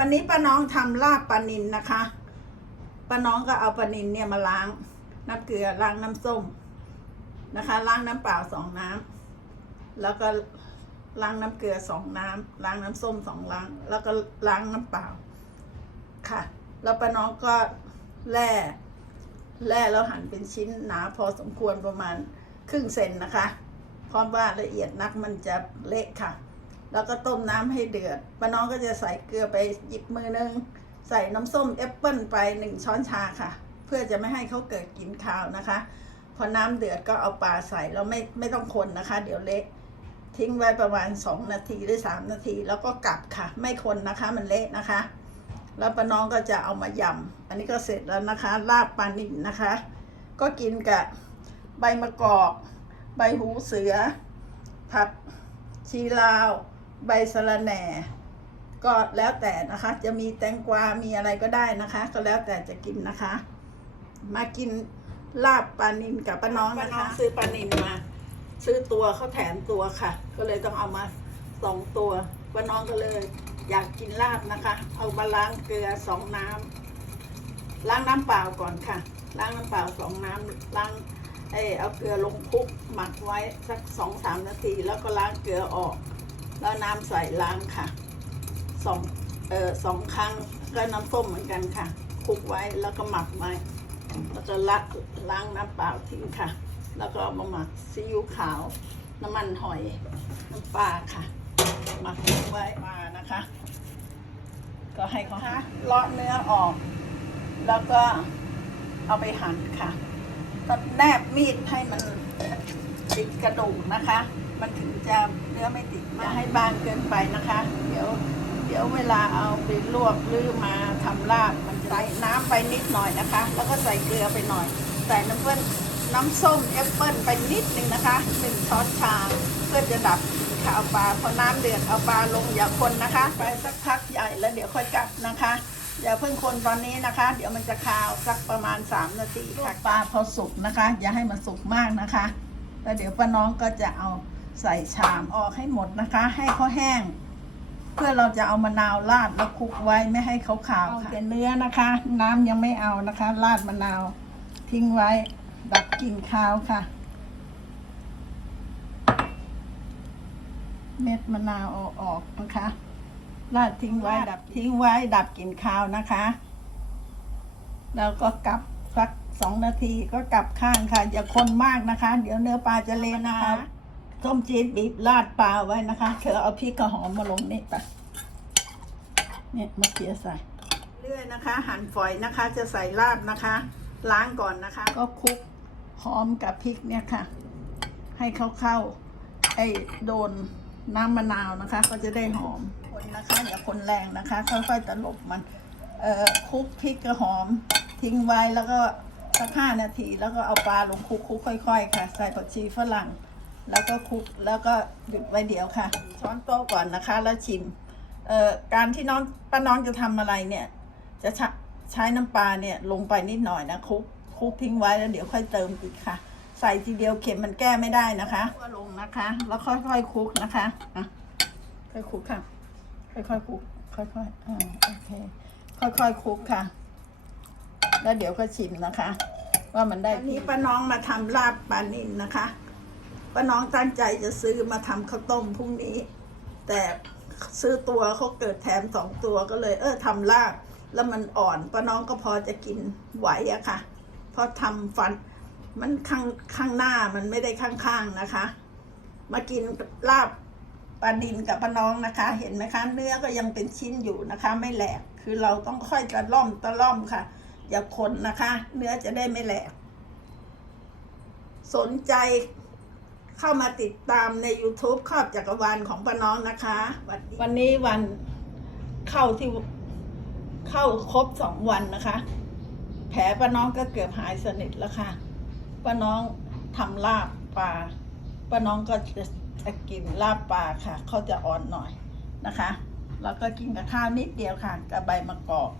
วันนี้ป้าน้องทำลาบปลานินนะคะป้าน้องก็เอาปลานินเนี่ยมาล้าง น้ำเกลือล้างน้ำส้มนะคะ ล้างน้ำเปล่าสองน้ำแล้วก็ล้างน้ำเกลือสองน้ำล้างน้ำส้มสองล้าง แล้วก็ล้างน้ำเปล่าค่ะ แล้วป้าน้องก็แล่แล่แล้วหั่นเป็นชิ้นหนาพอสมควรประมาณครึ่งเซนนะคะ เพราะว่าละเอียดนักมันจะเละค่ะ แล้วก็ต้มน้ำให้เดือดป้าน้องก็จะใส่เกลือไปหยิบมือนึง ใส่น้ำส้มแอปเปิลไปหนึ่งช้อนชาค่ะ เพื่อจะไม่ให้เขาเกิดกลิ่นคาวนะคะ พอน้ำเดือดก็เอาปลาใส่แล้วไม่ไม่ต้องคนนะคะ เดี๋ยวเละทิ้งไว้ประมาณ 2 นาทีหรือ 3 นาที แล้วก็กลับค่ะ ไม่คนนะคะ มันเละนะคะ แล้วป้าน้องก็จะเอามายำอันนี้ก็เสร็จแล้วนะคะลาบปลานิ่นะคะ ก็กินกับใบมะกอก ใบหูเสือ ผักชีลาว ใบสะระแหน่ ก็แล้วแต่นะคะ จะมีแตงกวา มีอะไรก็ได้นะคะ ก็แล้วแต่จะกินนะคะ มากินลาบปลานินกับป้าน้องนะคะซื้อปลานินมา ซื้อตัวเขาแถมตัวค่ะ ก็เลยต้องเอามาสองตัวป้าน้องก็เลย อยากกินลาบนะคะ เอามาล้างเกลือสองน้ำล้างน้ำเปล่าก่อนค่ะ ล้างน้ำเปล่าสองน้ำล้างเออเอาเกลือลงคลุกหมักไว้สักสองสามนาทีแล้วก็ล้างเกลือออก แล้วน้ำใส่ล้างค่ะสองเอ่อสองครั้งก็น้ำส้มเหมือนกันค่ะคลุกไว้แล้วก็หมักไว้แล้วก็ละล้างน้ำเปล่าทิ้งค่ะ แล้วก็มาหมักซีอิ๊วขาว น้ำมันหอยน้ำปลาค่ะ หมักไว้มานะคะ ก็ให้เขาเลาะเนื้อออก แล้วก็เอาไปหั่นค่ะก็แนบมีดให้มันติดกระดูกนะคะ มันถึงจะ นื้อไม่ติดมาให้บางเกินไปนะคะ เดี๋ยว เดี๋ยวเวลาเอาไปลวกหรือมาทำลาบมันใส่น้ำไปนิดหน่อยนะคะ แล้วก็ใส่เกลือไปหน่อย ใส่น้ำเปิ้ลน้ำส้มแอปเปิ้ลไปนิดนึงนะคะหนึ่งช้อนชาเพื่อจะดับขาวปลาพอน้ำเดือดเอาปลาลงอย่าคนนะคะ ไปสักพักใหญ่แล้วเดี๋ยวค่อยกลับนะคะอย่าเพิ่งคนตอนนี้นะคะ เดี๋ยวมันจะคาวสักประมาณ 3 นาทีค่ะปลาพอสุกนะคะ อย่าให้มันสุกมากนะคะ แล้วเดี๋ยวป้าน้องก็จะเอา ใส่ชามออกให้หมดนะคะ ให้เขาแห้ง เพื่อเราจะเอามะนาวราดแล้วคลุกไว้ไม่ให้เขาขาวค่ะแต่เนื้อนะคะ น้ำยังไม่เอานะคะราดมะนาวทิ้งไว้ดับกลิ่นคาวค่ะ เม็ดมะนาวเอาออกนะคะราดทิ้งไว้ดับทิ้งไว้ดับกลิ่นคาวนะคะ แล้วก็กลับสักสองนาทีก็กลับข้างค่ะ อย่าคนมากนะคะ เดี๋ยวเนื้อปลาจะเละนะคะ ต้มจีนบีบราดปลาไว้นะคะ เธอเอาพริกกระหอมมาลงนี่ไปเนี่ยมะเขือใส่ เรื่อยนะคะ หั่นฝอยนะคะ จะใส่ลาบนะคะ ล้างก่อนนะคะ ก็คลุกหอมกับพริกเนี่ยค่ะ ให้เขาเข้าไอ้โดนน้ำมะนาวนะคะ ก็จะได้หอมคนนะคะอย่าคนแรงนะคะ ค่อยๆตลบมันเอ่อคลุกพริกกระหอม ทิ้งไว้แล้วก็สักห้านาที แล้วก็เอาปลาลงคลุกคลุกค่อย ๆ ค่ะ ใส่ผักชีฝรั่ง แล้วก็คลุกแล้วก็หยุดไว้เดี๋ยวค่ะ ช้อนโต๊ะก่อนนะคะ แล้วชิมเอ่อการที่น้องป้าน้องจะทำอะไรเนี่ย จะใช้ใช้น้ำปลาเนี่ยลงไปนิดหน่อยนะคลุกคลุกทิ้งไว้แล้วเดี๋ยวค่อยเติมอีกค่ะ ใส่ทีเดียวเข็มมันแก้ไม่ได้นะคะก็ลงนะคะ แล้วค่อยๆคลุกนะคะอะค่อยคลุกค่ะ ค่อยๆคลุกค่อยๆอ่าโอเค ค่อยๆคลุกค่ะ แล้วเดี๋ยวก็ชิมนะคะ ว่ามันได้ที่ป้าน้องมาทำลาบปลานินนะคะ ป้าน้องตั้งใจจะซื้อมาทำข้าวต้มพรุ่งนี้ แต่ซื้อตัวเขาเกิดแถมสองตัวก็เลย เออทำลาบแล้วมันอ่อนป้าน้องก็พอจะกินไหวอะค่ะ เพราะทำฟันมันข้างข้างหน้ามันไม่ได้ข้างๆนะคะ มากินลาบปลาดินกับป้าน้องนะคะ เห็นไหมคะ เนื้อก็ยังเป็นชิ้นอยู่นะคะ ไม่แหลกคือเราต้องค่อยตะล่อมตะล่อมค่ะ อย่าคนนะคะ เนื้อจะได้ไม่แหลก สนใจ เข้ามาติดตามใน YouTube ครอบจักรวาลของป้าน้องนะคะวันนี้วันเข้าที่เข้าครบสองวันนะคะ แผลป้าน้องก็เกือบหายสนิทแล้วค่ะป้าน้องทำลาบปลาป้าน้องก็จะจะกินลาบปลาค่ะเขาจะอ่อนหน่อยนะคะ แล้วก็กินกับข้าวนิดเดียวค่ะกับใบมะกอก